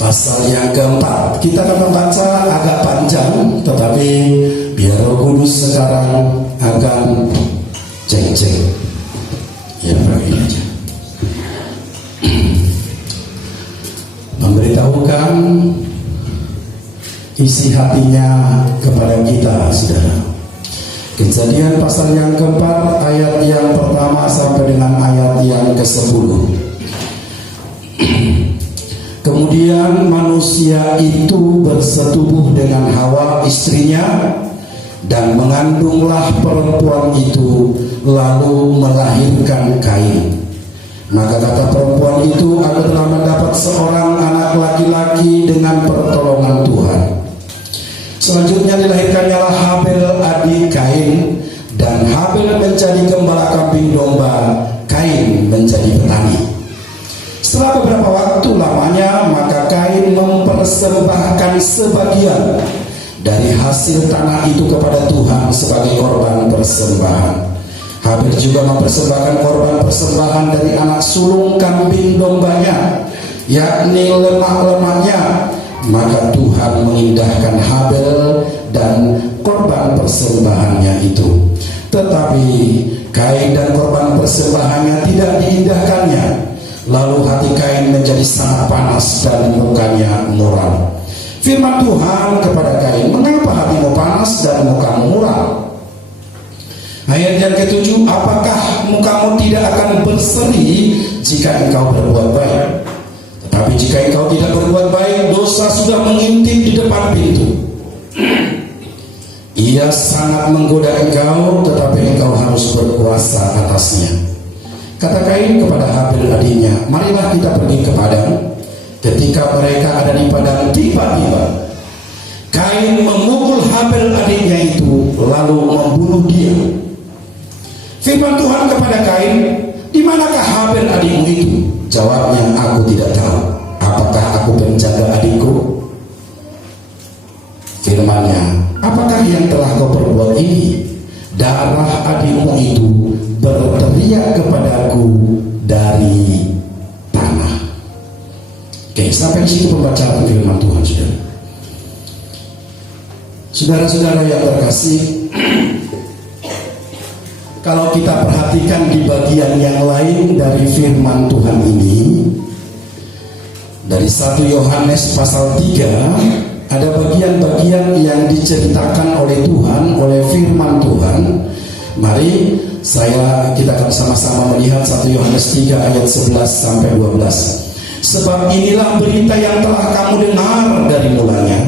pasal yang keempat. Kita akan membaca agak panjang, tetapi biar Roh Kudus sekarang akan cek-cek. Ya, begini aja. Memberitahukan isi hatinya kepada kita, saudara. Kejadian pasal yang keempat, ayat yang pertama sampai dengan ayat yang ke-10. Kemudian manusia itu bersetubuh dengan Hawa istrinya, dan mengandunglah perempuan itu, lalu melahirkan Kain. Maka kata perempuan itu, aku telah mendapat seorang anak laki-laki dengan pertolongan Tuhan. Selanjutnya dilahirkannya Habel adik Kain, dan Habel menjadi gembala kambing domba, Kain menjadi petani. Setelah beberapa waktu lamanya, maka Kain mempersembahkan sebagian dari hasil tanah itu kepada Tuhan sebagai korban persembahan. Habel juga mempersembahkan korban persembahan dari anak sulung kambing dombanya, yakni lemak-lemaknya. Maka Tuhan mengindahkan Habel dan korban persembahannya itu. Tetapi Kain dan korban persembahannya tidak diindahkannya. Lalu hati Kain menjadi sangat panas dan mukanya muram. Firman Tuhan kepada Kain, mengapa hatimu panas dan mukamu muram? Ayat yang ke-7, apakah mukamu tidak akan berseri jika engkau berbuat baik? Tetapi jika engkau tidak berbuat baik, dosa sudah mengintip di depan pintu. Ia sangat menggoda engkau, tetapi engkau harus berkuasa atasnya. Kata Kain kepada Habel adiknya, marilah kita pergi ke padang. Ketika mereka ada di padang, tiba-tiba Kain memukul Habel adiknya itu, lalu membunuh dia. Firman Tuhan kepada Kain, di manakah Habel adikmu itu? Jawabnya, aku tidak tahu. Apakah aku penjaga adikku? Firman-Nya, apakah yang telah kau perbuat ini? Darah adikmu itu berteriak kepadaku dari tanah. Oke, sampai di situ pembacaan firman Tuhan, saudara. Saudara-saudara yang terkasih, kalau kita perhatikan di bagian yang lain dari firman Tuhan ini, dari 1 Yohanes pasal 3, ada bagian-bagian yang diceritakan oleh Tuhan, oleh firman Tuhan. Mari kita akan sama-sama melihat 1 Yohanes 3 ayat 11 sampai 12. Sebab inilah berita yang telah kamu dengar dari mulanya,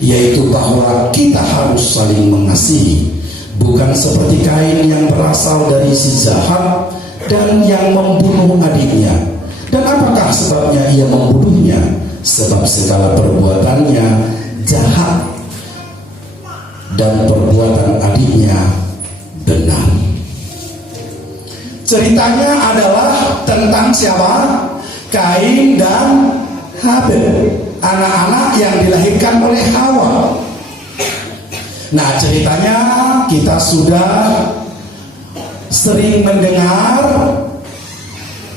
yaitu bahwa kita harus saling mengasihi. Bukan seperti Kain yang berasal dari si jahat dan yang membunuh adiknya. Dan apakah sebabnya ia membunuhnya? Sebab segala perbuatannya jahat dan perbuatan adiknya benar. Ceritanya adalah tentang siapa? Kain dan Habel, anak-anak yang dilahirkan oleh Hawa. Nah, ceritanya kita sudah sering mendengar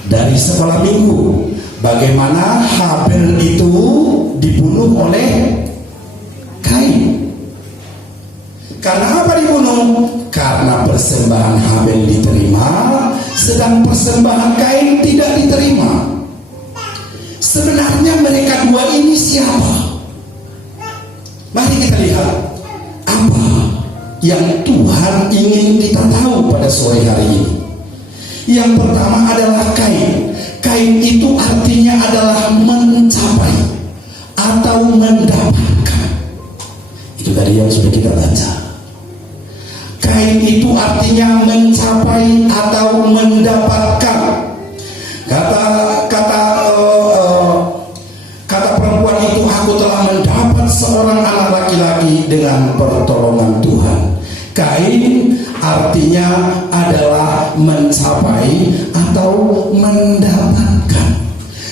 dari sekolah minggu bagaimana Habel itu dibunuh oleh Kain. Karena apa dibunuh? Karena persembahan Habel diterima, sedang persembahan Kain tidak diterima. Sebenarnya mereka dua ini siapa? Mari kita lihat apa yang Tuhan ingin kita tahu pada sore hari ini. Yang pertama adalah Kain. Kain itu artinya adalah mencapai atau mendapatkan. Itu tadi yang sudah kita baca. Kain itu artinya mencapai atau mendapatkan. Kata perempuan itu, aku telah mendapat seorang anak laki-laki dengan pertolongan Tuhan. Kain artinya adalah mencapai atau mendapatkan.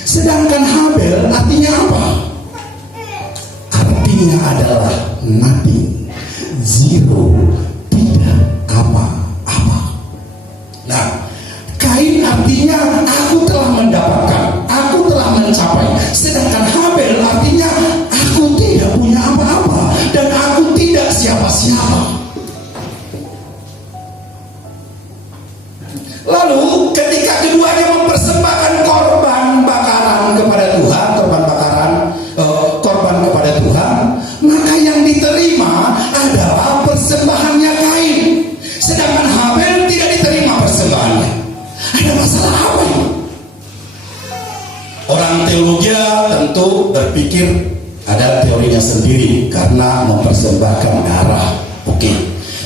Sedangkan Habel artinya apa? Artinya adalah nothing, zero, tidak apa-apa. Nah, Kain artinya aku telah mendapatkan, aku telah mencapai. Sedangkan Habel artinya pikir ada teorinya sendiri karena mempersembahkan darah. Oke.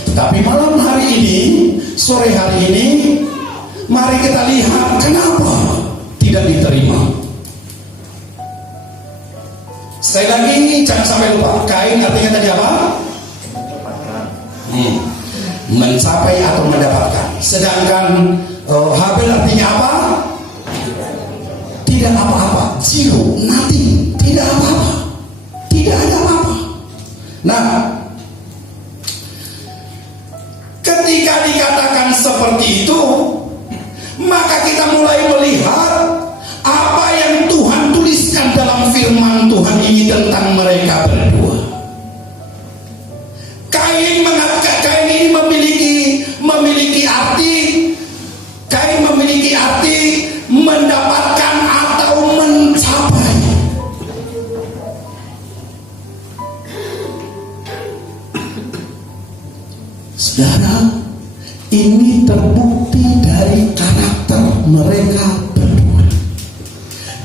Tetapi malam hari ini, sore hari ini, mari kita lihat kenapa tidak diterima. Sekali lagi, jangan sampai lupa. Kain artinya tadi apa? Mencapai atau mendapatkan. Sedangkan Habel artinya apa? Tidak apa-apa. Zero, nothing. Tidak apa-apa. Tidak ada apa-apa. Nah, ketika dikatakan seperti itu, maka kita mulai melihat apa yang Tuhan tuliskan dalam firman Tuhan ini tentang mereka berdua. Kain mengatakan, kain ini memiliki arti. Kain memiliki arti mendapatkan atau mencapai. Saudara, ini terbukti dari karakter mereka berdua.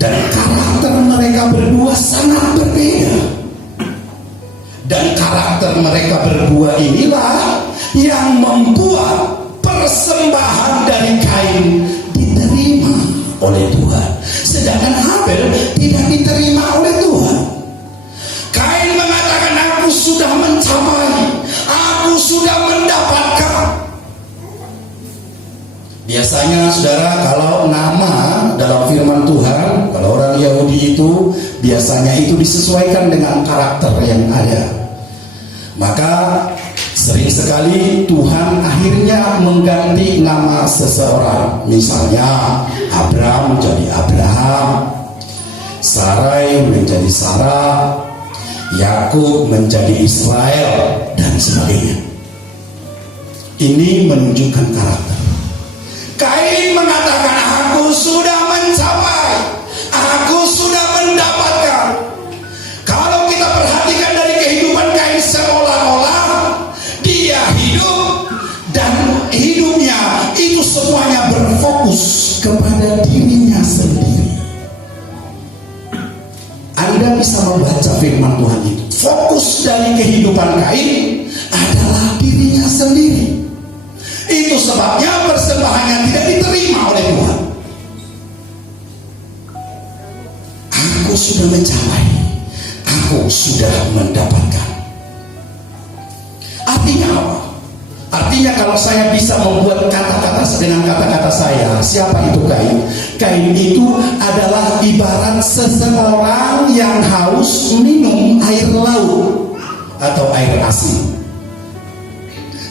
Dan karakter mereka berdua sangat berbeda. Dan karakter mereka berdua inilah yang membuat persembahan dari Kain diterima oleh Tuhan, sedangkan Habel tidak diterima oleh Tuhan. Kain mengatakan, aku sudah mencapai, aku sudah mendapatkan. Biasanya saudara, kalau nama dalam firman Tuhan, kalau orang Yahudi itu biasanya itu disesuaikan dengan karakter yang ada. Maka sering sekali Tuhan akhirnya mengganti nama seseorang. Misalnya Abraham menjadi Abraham, Sarai menjadi Sarah, Yakub menjadi Israel, dan sebagainya. Ini menunjukkan karakter. Kain mengatakan, aku sudah mencapai, aku sudah mendapatkan. Kalau kita perhatikan dari kehidupan Kain, seolah-olah dia hidup dan hidupnya itu semuanya berfokus kepada dirinya sendiri. Anda bisa membaca firman Tuhan itu. Fokus dari kehidupan Kain adalah dirinya sendiri. Itu sebabnya persembahannya tidak diterima oleh Tuhan. Aku sudah mencapai, aku sudah mendapatkan. Artinya apa? Artinya kalau saya bisa membuat kata-kata dengan kata-kata saya, siapa itu Kain? Kain itu adalah ibarat seseorang yang haus minum air laut atau air asin.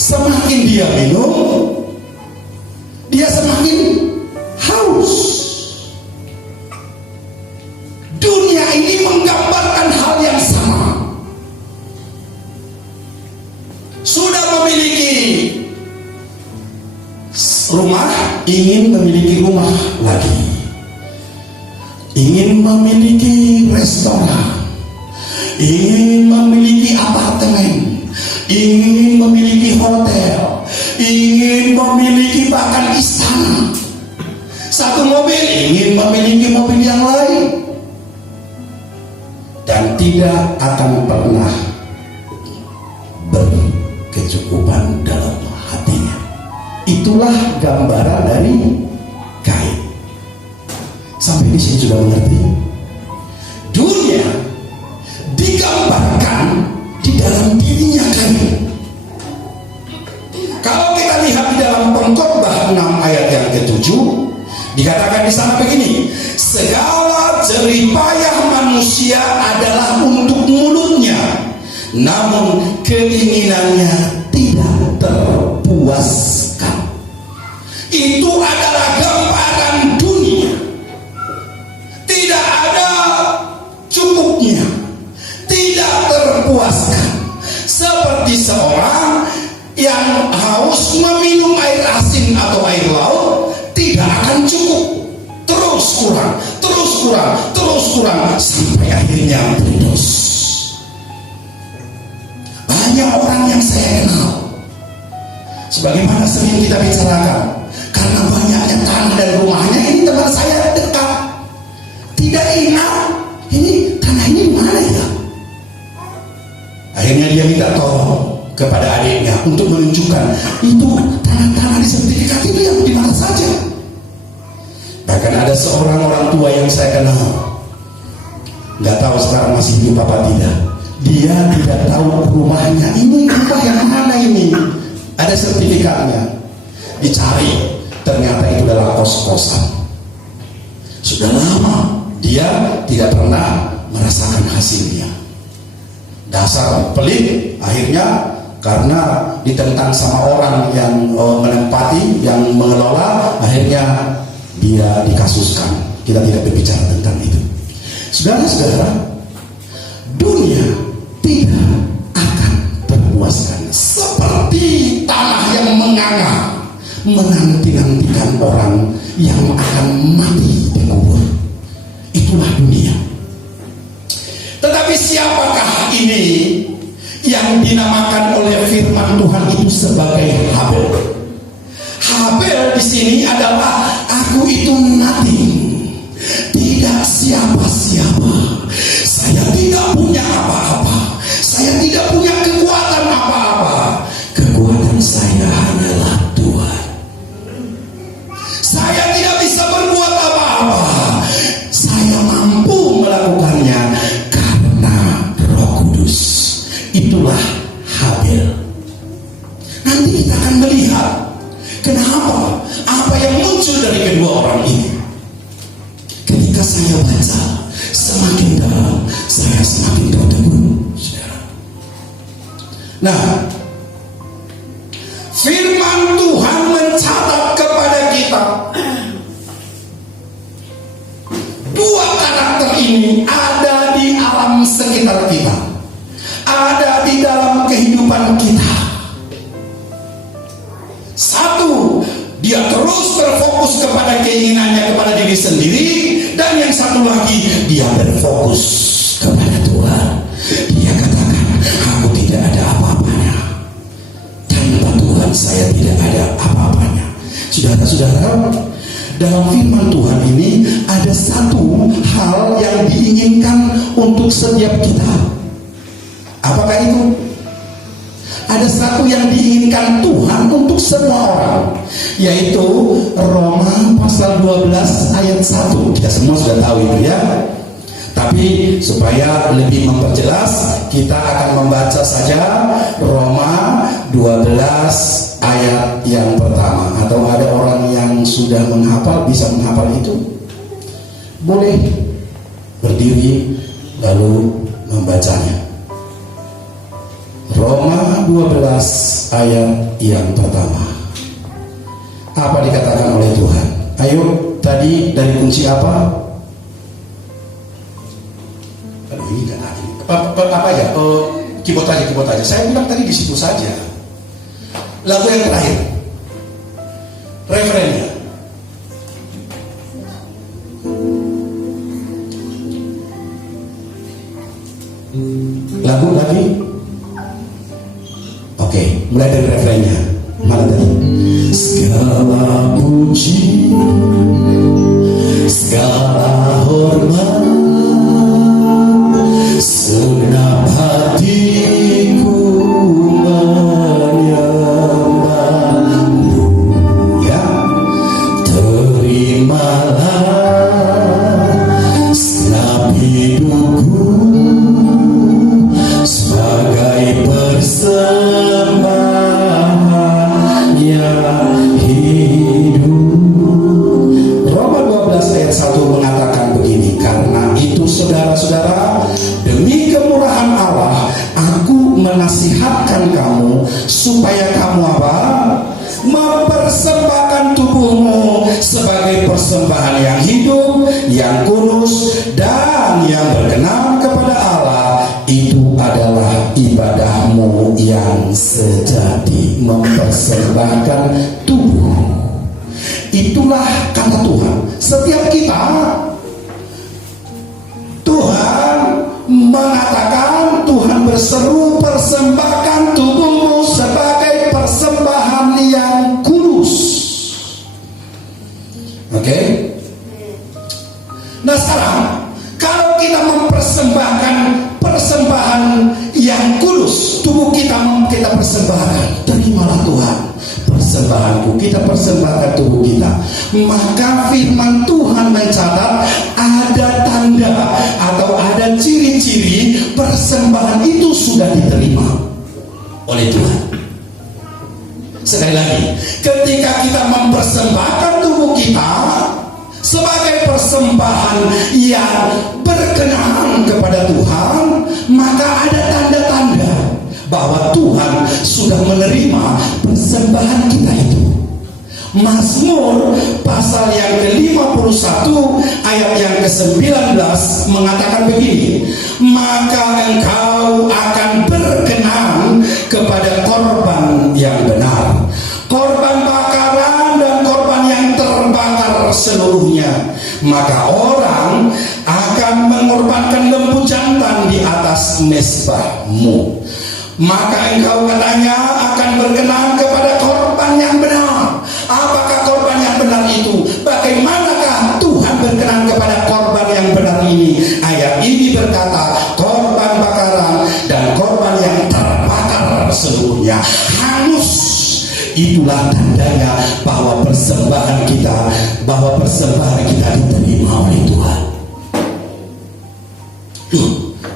Semakin dia minum, dia semakin haus. Dunia ini menggambarkan hal yang sama. Sudah memiliki rumah, ingin memiliki rumah lagi. Ingin memiliki restoran, ingin memiliki apartemen, ingin memiliki hotel, ingin memiliki bahkan istana. Satu mobil, ingin memiliki mobil yang lain, dan tidak akan pernah berkecukupan dalam hatinya. Itulah gambaran dari Kain. Sampai di sini sudah mengerti? Dunia digambarkan di dalam dirinya Kain. Kalau kita lihat di dalam Pengkhotbah 6 ayat yang ke-7, dikatakan di sana begini, segala jeripayah manusia adalah untuk mulutnya, namun keinginannya tidak terpuaskan. Itu adalah gambaran dunia. Tidak ada cukupnya, tidak terpuaskan. Seperti seorang yang haus meminum air asin atau air laut, tidak akan cukup. Terus kurang, terus kurang, terus kurang, sampai akhirnya terus. Banyak orang yang saya kenal, sebagaimana sering kita bicarakan, karena banyaknya tanah dan rumahnya, ini teman saya dekat, tidak ingat ini tanah ini Akhirnya dia minta tolong kepada adiknya untuk menunjukkan itu tanah-tanah di sertifikat itu yang di mana saja. Bahkan ada seorang orang tua yang saya kenal, nggak tahu sekarang masih hidup apa tidak. Dia tidak tahu rumahnya ini rumah yang mana ini, ada sertifikatnya. Dicari, ternyata itu adalah kos-kosan. Sudah lama dia tidak pernah merasakan hasilnya. Dasar pelit, akhirnya karena ditentang sama orang yang menempati, yang mengelola, akhirnya dia dikasuskan. Kita tidak berbicara tentang itu. Saudara-saudara, dunia tidak akan terpuaskan seperti tanah yang menganga menanti-nantikan orang yang akan mati di kubur. Itulah dunia. Tetapi siapakah ini yang dinamakan oleh firman Tuhan itu sebagai Habel? Habel di sini adalah aku itu nothing, tidak siapa-siapa. Saya tidak punya apa-apa. Saya tidak punya kekuatan apa-apa. Kekuatan saya hanyalah Tuhan. Saya tidak bisa berbuat apa-apa. Saya mampu melakukannya karena Roh Kudus. Itulah Habel. Nanti kita akan melihat kenapa, apa yang muncul dari kedua orang ini. Ketika saya baca, semakin dalam saya semakin tertegun, saudara. Nah, firman Tuhan mencatat kepada kita dua karakter ini ada di alam sekitar kita, ada di dalam kehidupan kita. Satu, dia terus terfokus kepada keinginannya, kepada diri sendiri. Dan yang satu lagi, dia berfokus kepada Tuhan. Dia katakan, aku tidak ada apa-apanya. Tanpa Tuhan saya tidak ada apa-apanya. Saudara-saudara, dalam firman Tuhan ini ada satu hal yang diinginkan untuk setiap kita. Apakah itu? Ada satu yang diinginkan Tuhan untuk semua orang, yaitu Roma pasal 12 ayat 1. Kita semua sudah tahu itu ya. Tapi supaya lebih memperjelas, kita akan membaca saja Roma 12 ayat yang pertama. Atau ada orang yang sudah menghafal, bisa menghafal itu? Boleh berdiri lalu membacanya. Roma 12 ayat yang pertama. Apa dikatakan oleh Tuhan? Ayo, tadi dari kunci apa? Aduh, ini kan apa ya? Keyboard aja. Saya bilang tadi di situ saja. Lagu yang terakhir, referennya. Lagu lagi. Oke, mulai dari refrennya. Mana tadi? Segala puji, segala hormat, senang hatiku menyembahmu. Ya, terimalah senang hidupku sebagai persembahan yang hidup. Roma 12 ayat 1 mengatakan begini, karena itu saudara-saudara, demi kemurahan Allah aku menasihatkan kamu supaya kamu apa? Mempersembahkan tubuhmu sebagai persembahan yang hidup, yang kudus, dan yang berkenan kepada Allah. Itu adalah ibadahmu yang sejati. Mempersembahkan tubuh. Itulah kata Tuhan. Setiap kita, Tuhan mengatakan, Tuhan berseru, persembahkan tubuhmu sebagai persembahan yang kudus. Oke? Nah sekarang, kalau kita mempersembahkan persembahan yang kudus, kita persembahkan tubuh kita, maka firman Tuhan mencatat ada tanda atau ada ciri-ciri persembahan itu sudah diterima oleh Tuhan. Sekali lagi, ketika kita mempersembahkan tubuh kita sebagai persembahan yang berkenan kepada Tuhan, maka ada tanda-tanda bahwa Tuhan sudah menerima persembahan kita itu. Mazmur pasal yang ke-51 ayat yang ke-19 mengatakan begini, maka engkau akan berkenan kepada korban yang benar, korban bakaran dan korban yang terbakar seluruhnya. Maka orang akan mengorbankan lembu jantan di atas mezbahmu. Maka engkau katanya akan berkenan kepada korban yang benar. Apakah korban yang benar itu? Bagaimanakah Tuhan berkenan kepada korban yang benar ini? Ayat ini berkata, korban bakaran dan korban yang terbakar seluruhnya hangus. Itulah tandanya bahwa persembahan kita diterima oleh Tuhan.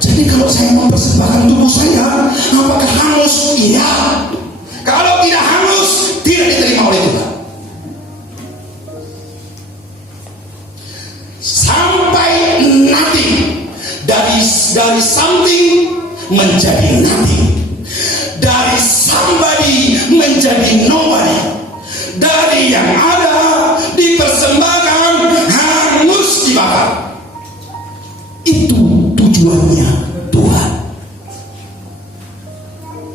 Jadi kalau saya mempersembahkan tubuh saya, apakah hangus? Iya. Kalau tidak hangus, tidak diterima oleh Tuhan. Sampai nothing, dari something menjadi nothing, dari somebody menjadi nobody, dari yang ada dipersembahkan hangus dibakar. Itu tujuannya Tuhan.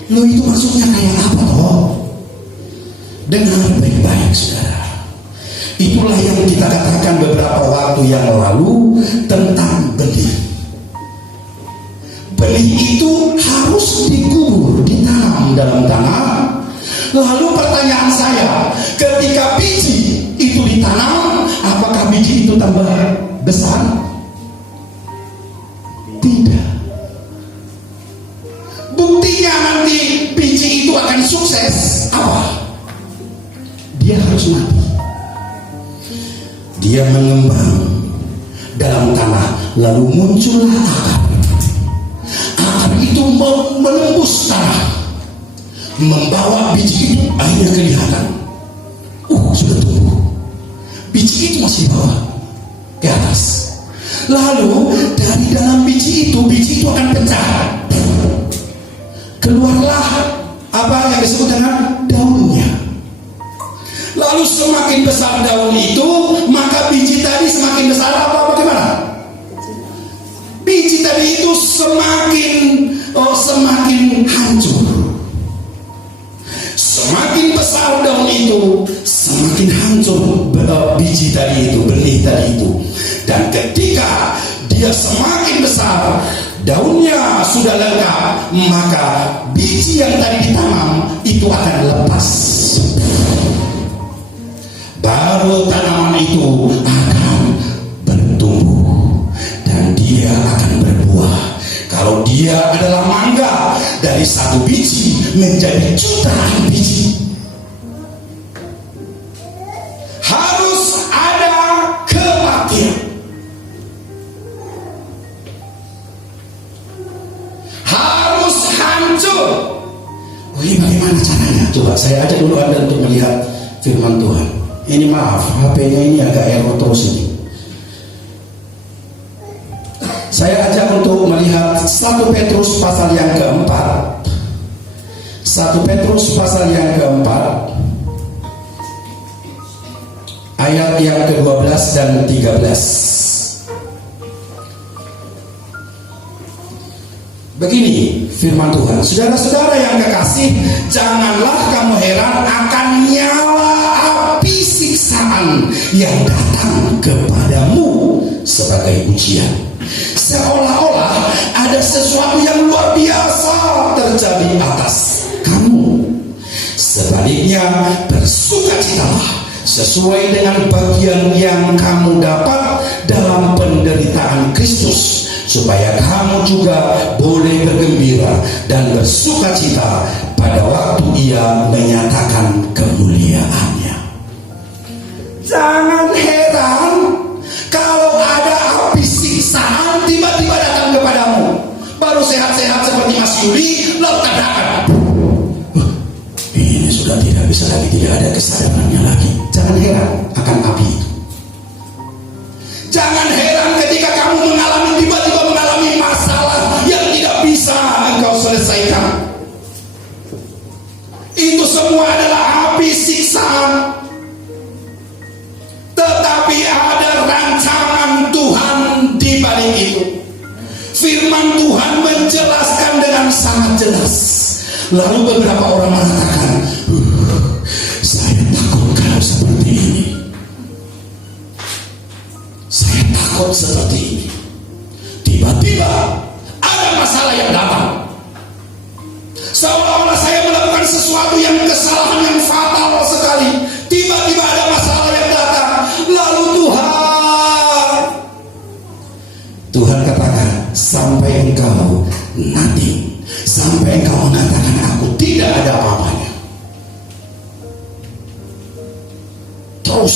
Lo itu maksudnya kayak apa toh? Dengar baik-baik saudara. Itulah yang kita katakan beberapa waktu yang lalu tentang benih. Benih itu harus dikubur, ditanam dalam tanah. Lalu pertanyaan saya, ketika biji itu ditanam, apakah biji itu tambah besar? Tidak. Buktinya nanti biji itu akan sukses apa? Dia harus mati. Dia mengembang dalam tanah, lalu muncullah akar. Akar itu menembus tanah, membawa biji itu akhirnya kelihatan. Sudah tumbuh. Biji itu masih bawah ke atas. Lalu dari dalam biji itu akan pecah. Keluarlah apa yang disebut dengan daunnya. Lalu semakin besar daun itu, maka biji tadi semakin besar apa bagaimana? Biji tadi itu semakin hancur. Semakin besar daun itu, semakin hancur biji tadi itu, benih tadi itu. Dan ketika dia semakin besar, daunnya sudah lengkap, maka biji yang tadi ditanam itu akan lepas. Baru tanaman itu akan bertumbuh dan dia akan berbuah. Kalau dia adalah mangga, dari satu biji menjadi jutaan biji. Harus ada kematian. Harus hancur. Ini bagaimana caranya? Coba saya ajak dulu Anda untuk melihat firman Tuhan. Ini maaf, HP-nya ini agak error terus ini. Saya ajak untuk melihat 1 Petrus pasal yang keempat. 1 Petrus pasal yang keempat, ayat yang ke-12 dan 13. Begini firman Tuhan, saudara-saudara yang kekasih, janganlah kamu heran akan nyala api siksaan yang datang kepadamu sebagai ujian, seolah-olah ada sesuatu yang luar biasa terjadi atas kamu. Sebaliknya bersukacitalah sesuai dengan bagian yang kamu dapat dalam penderitaan Kristus, supaya kamu juga boleh bergembira dan bersukacita pada waktu Ia menyatakan kemuliaannya. Jangan heran kalau ada api siksaan tiba-tiba datang kepadamu. Baru sehat-sehat seperti Mas Yuli, lalu tabrakan. Ini sudah tidak bisa lagi, tidak ada kesadarannya lagi. Jangan heran akan api itu. Jangan heran ketika kamu tiba-tiba mengalami masalah yang tidak bisa engkau selesaikan. Itu semua adalah api siksaan. Tetapi ada rancangan Tuhan di balik itu. Firman Tuhan menjelaskan dengan sangat jelas. Lalu beberapa orang mengatakan, saya takut kalau seperti ini. Saya takut seperti ini. Tiba-tiba ada masalah yang datang. Seolah-olah saya melakukan sesuatu yang kesalahan yang fatal sekali. Tiba-tiba ada masalah yang datang. Lalu Tuhan katakan, sampai engkau nanti, sampai engkau mengatakan aku tidak ada apa-apanya. Terus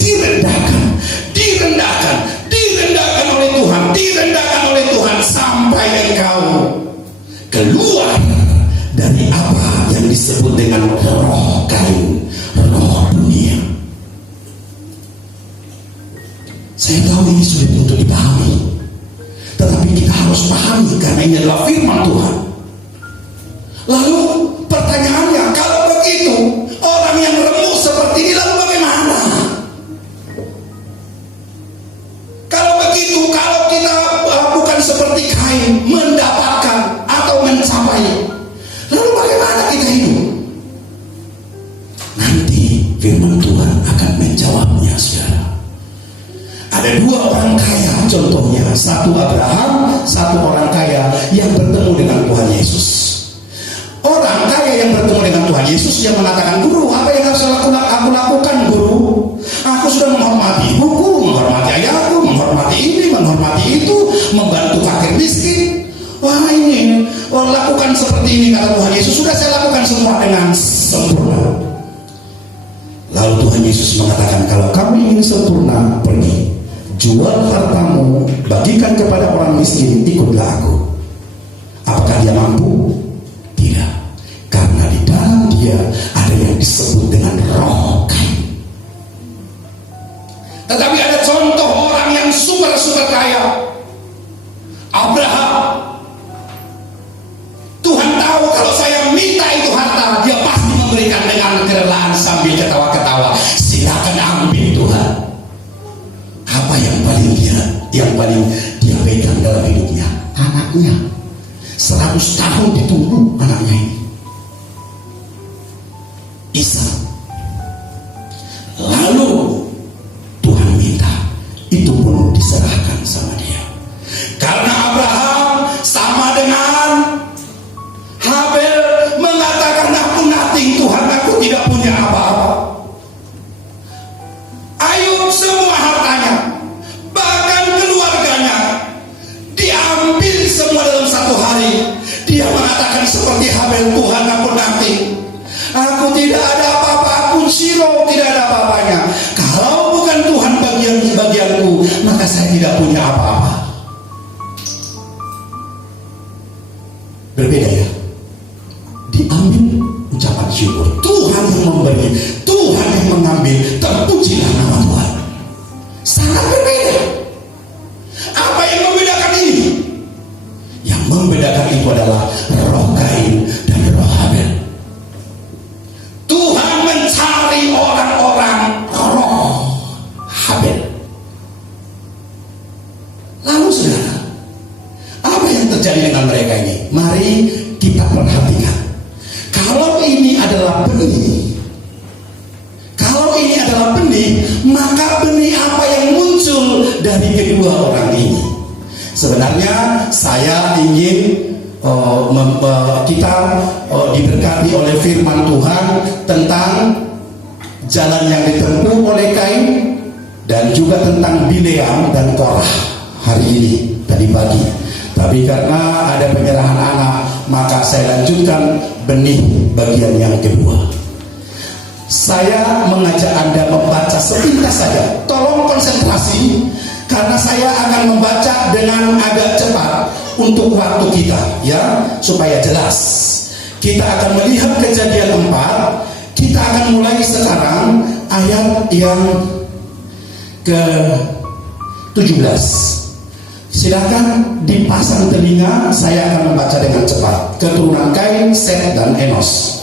direndahkan oleh Tuhan sampai engkau keluar dari apa yang disebut dengan roh kain, roh dunia. Saya tahu ini sulit untuk dipahami, tetapi kita harus pahami karena ini adalah firman Tuhan. Lalu pertanyaannya, kalau begitu orang yang remuk seperti ini lalu bagaimana? Kalau begitu, kalau kita bukan seperti kain mendapatkan atau mencapai, lalu bagaimana kita hidup? Nanti firman Tuhan akan menjawabnya, saudara. Ada dua orang kaya contohnya, satu Abraham, satu orang kaya yang bertemu dengan Tuhan Yesus. Orang kaya yang bertemu dengan Tuhan Yesus yang mengatakan, guru, apa yang harus aku lakukan, guru? Aku sudah menghormati ibuku, menghormati ayahku, menghormati ini, menghormati itu, membantu fakir miskin. Wah, ini lakukan seperti ini, kata Tuhan Yesus. Sudah saya lakukan semua dengan sempurna. Lalu Tuhan Yesus mengatakan, kalau kamu ingin sempurna, pergi, jual hartamu, bagikan kepada orang miskin, ikutlah aku. Apakah dia mampu? Tidak, karena di dalam dia ada yang disebut dengan roh kain. Tetapi ada contoh orang yang super kaya, Abraham. Tuhan tahu kalau saya minta itu harta, dia pasti memberikan dengan kerelaan sambil ketawa-ketawa. Silakan ambil Tuhan. Apa yang paling dia pegang dalam hidupnya? Anaknya. 100 tahun ditunggu anaknya ini, Ishak. Lalu Tuhan minta, itu pun diserahkan sama dia. Karena Abraham sama dengan Habel mengatakan, aku nothing Tuhan, aku tidak punya apa-apa. Ayub semua hartanya, bahkan keluarganya, diambil semua dalam satu hari. Dia mengatakan seperti Habel, Tuhan, aku nothing, aku tidak ada apa-apa, aku zero, tidak ada apa-apanya. Kalau bukan Tuhan bagianku, maka saya tidak punya apa-apa. Berbeda ya. Diambil ucapan syukur, Tuhan yang memberi, Tuhan yang mengambil, terpujilah nama Tuhan. Sangat berbeda. Apa yang membedakan ini? Yang membedakan itu adalah roh Kain dan roh Habel. Tuhan mencari orang-orang roh Habel. Lalu saudara, apa yang terjadi dengan mereka ini? Mari kita perhatikan. Kalau ini adalah benih, maka benih apa yang muncul dari kedua orang ini? Sebenarnya saya ingin kita diberkati oleh firman Tuhan tentang jalan yang ditempuh oleh Kain dan juga tentang Bileam dan Korah hari ini tadi pagi. Tapi karena ada penyerahan anak, maka saya lanjutkan benih bagian yang kedua. Saya mengajak Anda membaca sepintas saja. Tolong konsentrasi, karena saya akan membaca dengan agak cepat untuk waktu kita, ya, supaya jelas. Kita akan melihat Kejadian 4. Kita akan mulai sekarang ayat yang ke-17. Silakan dipasang telinga, saya akan membaca dengan cepat. Keturunan Kain, Set, dan Enos.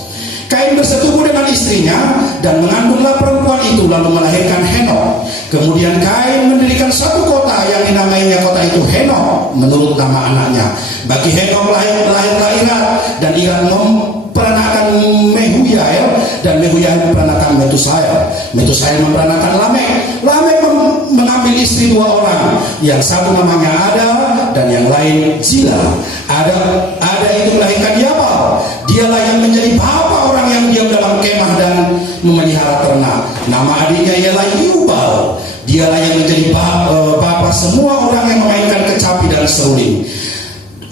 Kain bersetubuh dengan istrinya dan mengandunglah perempuan itu, lalu melahirkan Henok. Kemudian Kain mendirikan suatu kota yang dinamainya kota itu Henok menurut nama anaknya. Bagi Henok lahirlah Irad, dan Irad memperanakan Mehuyael, dan Mehuyael memperanakan Metusael. Metusael memperanakan Lamek. Lamek mengambil istri 2 orang, yang satu namanya Ada dan yang lain Zila. Ada itu melahirkan Yabal. Dialah yang menjadi bapa orang yang diam dalam kemah dan memelihara ternak. Nama adiknya ialah Yubal. Dialah yang menjadi bapa semua orang yang memainkan kecapi dan seruling.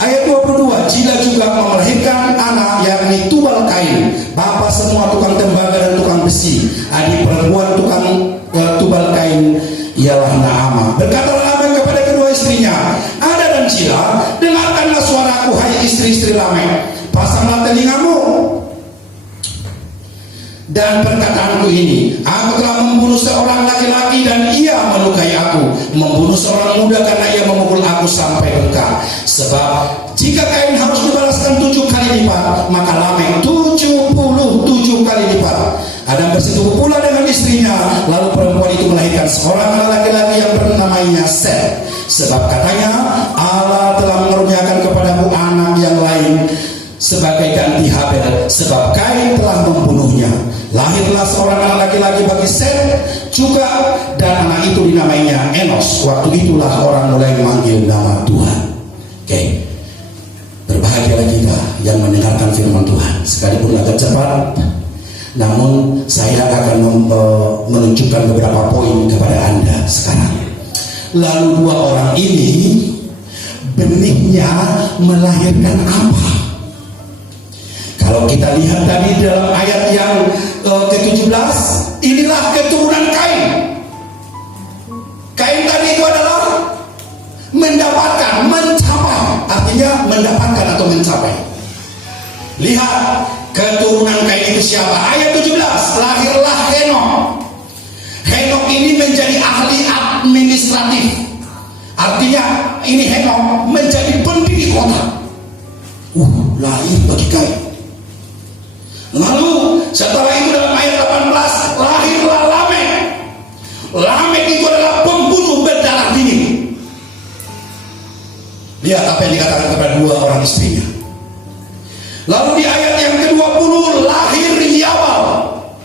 Ayat 22, Zila juga melahirkan anak yakni Tubal Kain, bapa semua tukang tembaga dan tukang besi. Adik perempuan tukang Tubal Kain ialah Naamah. Berkatalah Lamek kepada kedua istrinya, Ada dan Zila, dengarkanlah suaraku, hai istri-istri Lamek. Pasanglah telingamu dan perkataanku ini. Aku telah membunuh seorang laki-laki dan ia melukai aku, membunuh seorang muda karena ia memukul aku sampai bengkak. Sebab jika Kain harus dibalaskan 7 kali lipat, maka Lamek 77 kali lipat. Adam bersetubuh pula dengan istrinya, lalu perempuan itu melahirkan seorang laki-laki yang bernamanya Set. Sebab katanya, Allah telah mengaruniakan kepadamu anak yang lain sebagai ganti Habel, sebab Kain telah membunuhnya. Lahirlah seorang anak laki-laki bagi Set juga, dan anak itu dinamainya Enos. Waktu itulah orang mulai memanggil nama Tuhan. Oke, berbahagialah kita yang mendengarkan firman Tuhan. Sekalipun agak cepat, namun saya akan menunjukkan beberapa poin kepada Anda sekarang. Lalu 2 orang ini benihnya melahirkan apa? Kalau kita lihat tadi dalam ayat yang ke-17, inilah keturunan Kain. Kain tadi itu adalah mendapatkan, mencapai, artinya mendapatkan atau mencapai. Lihat keturunan Kain itu siapa? Ayat 17, lahirlah Henok. Henok ini menjadi ahli administratif. Artinya ini Henok menjadi pendiri kota. Lahir bagi Kain. Lalu setelah itu dalam ayat 18 lahirlah Lamek. Lamek itu adalah pembunuh berdarah dingin. Lihat apa yang dikatakan kepada 2 orang istrinya. Lalu di ayat yang ke-20 lahir Yabal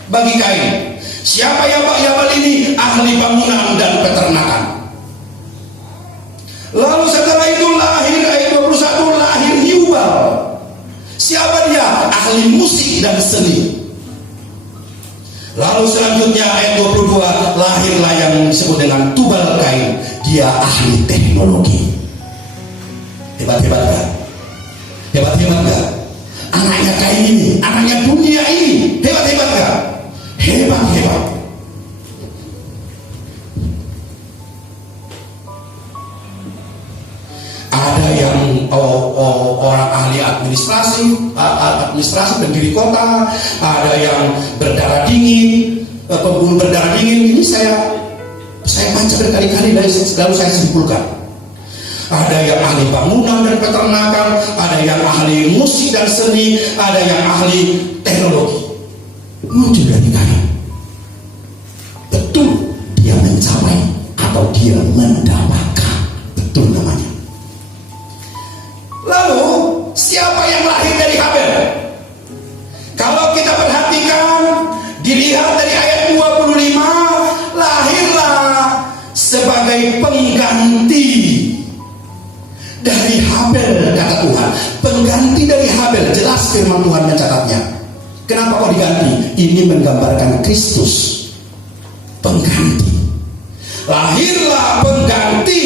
bagi Kain. Siapa Yabal ini? Ahli bangunan dan peternakan. Lalu setelah itu lahir ayat 21 lahir Yubal. Siapa dia? Ahli musik dan seni. Lalu selanjutnya ayat 22 lahirlah yang disebut dengan Tubal Kain. Dia ahli teknologi. Hebat-hebat gak? Hebat-hebat gak? Anaknya Kain ini, anaknya dunia ini, hebat-hebat gak? Hebat-hebat. Ada yang orang ahli administrasi pendiri kota, ada yang berdarah dingin, pembunuh berdarah dingin. Ini saya baca berkali-kali lalu saya simpulkan. Ada yang ahli bangunan dan peternakan, ada yang ahli musik dan seni, ada yang ahli teknologi. Muncul dari Kain. Betul dia mencapai atau dia mendapatkan. Betul namanya. Lalu siapa yang lahir dari Habel? Kalau kita perhatikan, dilihat dari ayat 25, lahirlah sebagai pengganti dari Habel, kata Tuhan. Pengganti dari Habel, jelas firman Tuhan mencatatnya. Kenapa kok diganti? Ini menggambarkan Kristus. Pengganti. Lahirlah pengganti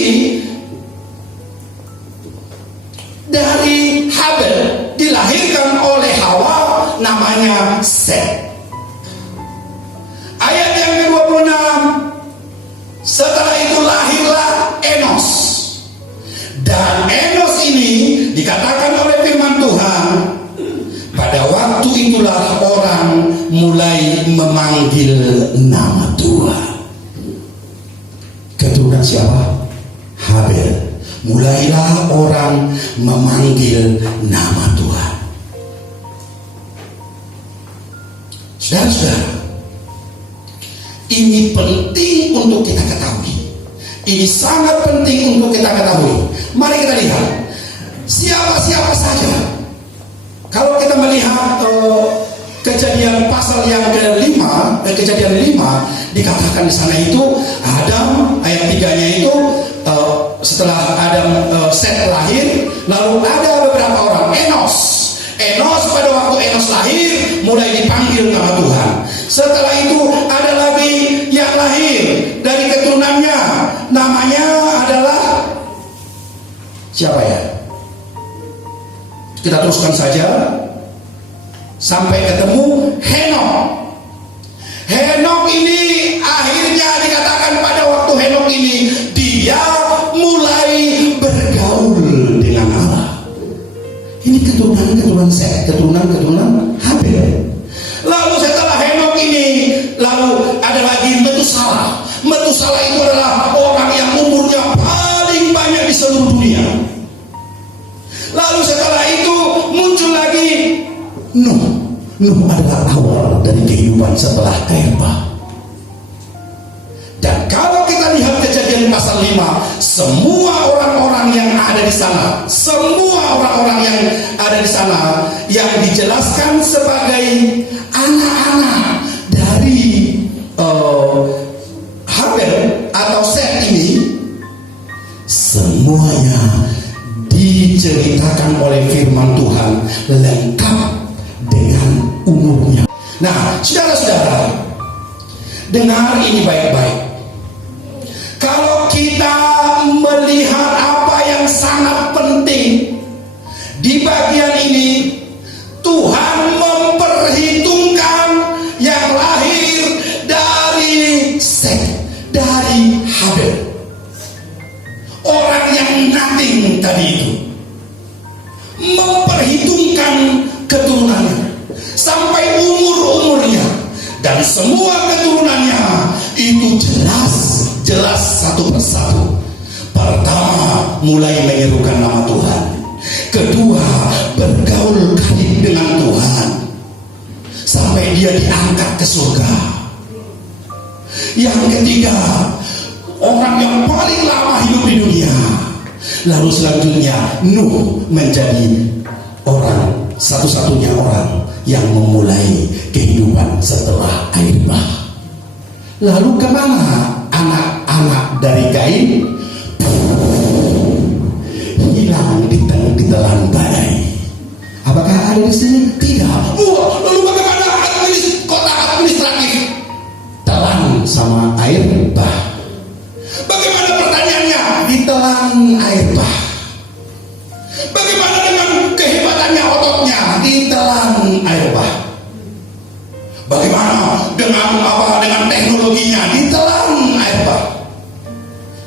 dari Habel, dilahirkan oleh Hawa, namanya Set. setelah itu lahirlah Enos. Dan Enos ini dikatakan oleh firman Tuhan, pada waktu itulah orang mulai memanggil nama Tuhan. Keturunan siapa? Habel. Mulailah orang memanggil nama Tuhan. Saudara-saudara, ini penting untuk kita ketahui. Ini sangat penting untuk kita ketahui. Mari kita lihat siapa-siapa saja. Kalau kita melihat Kejadian pasal yang ke-5, Kejadian 5, dikatakan di sana itu Adam, ayat 3-nya itu setelah Adam Set lahir, lalu ada beberapa orang. Enos, pada waktu Enos lahir mulai dipanggil nama Tuhan. Setelah itu ada lagi yang lahir dari keturunannya, namanya adalah siapa ya? Kita teruskan saja sampai ketemu Henok. Henok ini akhirnya dikatakan pada waktu Henok ini dia mulai bergaul dengan Allah. Ini keturunan Set, keturunan Habel. Lalu setelah Henok ini, lalu ada lagi Metusalah. Metusalah itu adalah orang yang umurnya paling banyak di seluruh dunia. Lalu setelah itu muncul lagi Nuh. Nuh adalah awal dari kehidupan setelah air bah. Dan kalau kita lihat Kejadian pasal 5, semua orang-orang yang ada di sana, yang dijelaskan sebagai anak-anak dari Habel atau Set ini, semuanya diceritakan oleh firman Tuhan lengkap dengan umurnya. Nah, saudara-saudara, dengar ini baik-baik. Kalau kita melihat apa yang sangat penting di bagian ini, Tuhan memperhitungkan yang lahir dari Set, dari Habel, orang yang nothing tadi itu, memperhitungkan keturunannya sampai umurnya, dan semua keturunannya itu jelas satu persatu. Pertama, mulai menyerukan nama Tuhan. Kedua, bergaul karib dengan Tuhan sampai dia diangkat ke surga. Yang ketiga, orang yang paling lama hidup di dunia. Lalu selanjutnya Nuh menjadi orang satu-satunya orang yang memulai kehidupan setelah air bah. Lalu kemana anak-anak dari Kain? Hilang di telan badai. Apakah ada di sini? Tidak. Lalu bagaimana kota administratif? Telan sama air bah. Bagaimana pertanyaannya? Ditelan air bah. Bagaimana dengan kehebatannya ototnya? Ditelan air bah. Bagaimana dengan teknologinya? Ditelan air bah.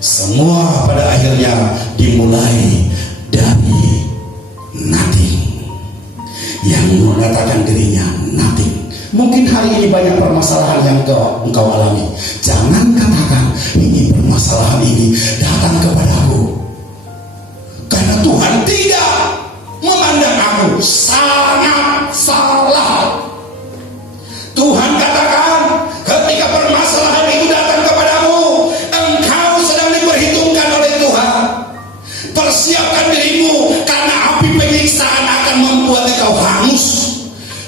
Semua pada akhirnya dimulai dari nothing. Yang mengatakan dirinya nothing. Mungkin hari ini banyak permasalahan yang engkau alami. Jangan katakan ini permasalahan ini datang kepadaku, karena Tuhan tidak memandang aku. Sangat salah. Tuhan katakan ketika permasalahan itu datang kepadamu, engkau sedang diperhitungkan oleh Tuhan. Persiapkan dirimu, karena api penyiksaan akan membuat engkau hangus.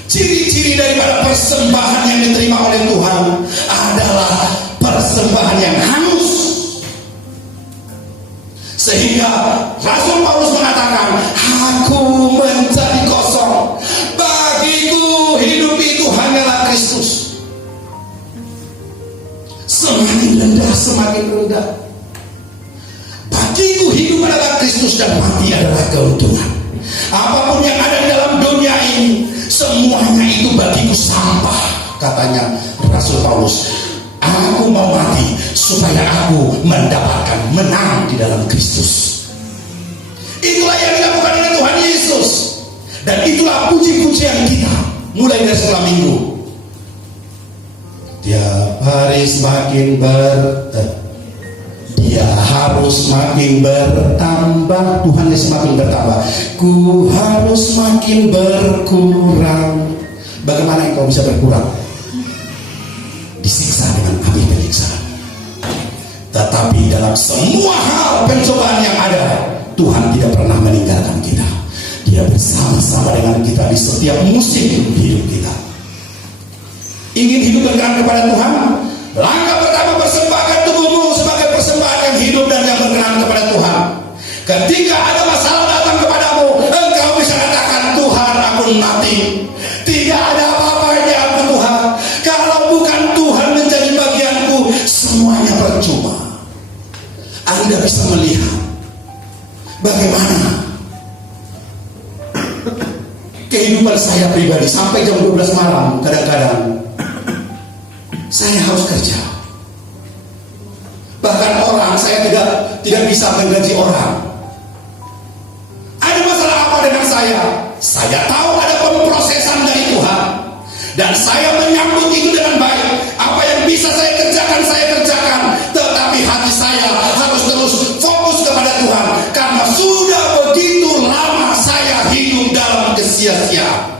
Ciri-ciri daripada persembahan yang diterima oleh Tuhan adalah persembahan yang hangus. Sehingga Rasul Paulus mengatakan, aku menjadi kosong, bagiku hidup itu hanyalah Kristus. Semakin rendah, bagiku hidup adalah Kristus dan mati adalah keuntungan. Apapun yang ada di dalam dunia ini, semuanya itu bagiku sampah, katanya Rasul Paulus. Aku mau mati supaya aku mendapatkan menang di dalam Kristus. Itulah yang dilakukan oleh Tuhan Yesus. Dan itulah puji-pujian kita mulai dari sekolah minggu. Tiap hari semakin dia harus makin bertambah. Tuhan semakin bertambah. Ku harus makin berkurang. Bagaimana engkau bisa berkurang? Disiksa dengan api penyiksaan. Tetapi dalam semua hal pencobaan yang ada, Tuhan tidak pernah meninggalkan kita. Dia bersama-sama dengan kita di setiap musim hidup kita. Ingin hidup berkenan kepada Tuhan? Langkah pertama, persembahkan tubuhmu sebagai persembahan yang hidup dan yang berkenan kepada Tuhan. Ketika ada masalah datang kepadamu, engkau bisa katakan, Tuhan, aku mati. Tidak ada apa-apanya aku Tuhan. Kalau bukan Tuhan menjadi bagianku, semuanya percuma. Anda bisa melihat bagaimana kehidupan saya pribadi sampai jam 12 malam. Kadang-kadang saya harus kerja. Bahkan orang, saya tidak bisa menggaji orang. Ada masalah apa dengan saya? Saya tahu ada pemprosesan dari Tuhan, dan saya menyambut itu dengan baik. Apa yang bisa saya kerjakan, saya kerjakan. Tetapi hati saya harus terus fokus kepada Tuhan, karena sudah begitu lama saya hidup dalam kesia-sia.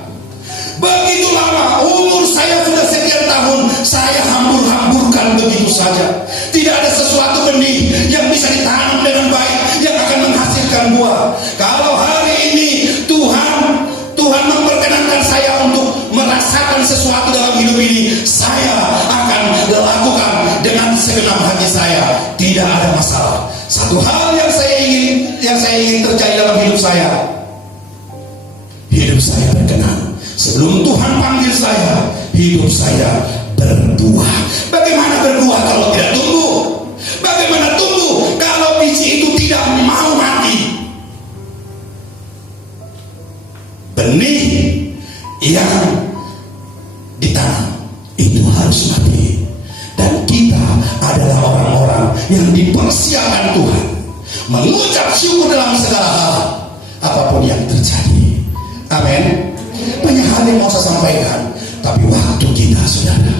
Begitu lama, umur saya sudah sekian tahun, saya hambur-hamburkan begitu saja. Tidak ada sesuatu benih yang bisa ditanam dengan baik, yang akan menghasilkan buah. Kalau hari ini Tuhan memperkenankan saya untuk merasakan sesuatu dalam hidup ini, saya akan lakukan dengan segenap hati saya. Tidak ada masalah. Satu hal yang saya ingin terjadi dalam hidup saya berkenan. Sebelum Tuhan panggil saya, hidup saya berbuah. Bagaimana berbuah kalau tidak tumbuh? Bagaimana tumbuh kalau biji itu tidak mau mati? Benih yang ditanam itu harus mati. Dan kita adalah orang-orang yang dipersiapkan Tuhan, mengucap syukur dalam segala hal, apapun yang terjadi. Amin. Banyak hal yang mau saya sampaikan, tapi waktu kita sudah ada.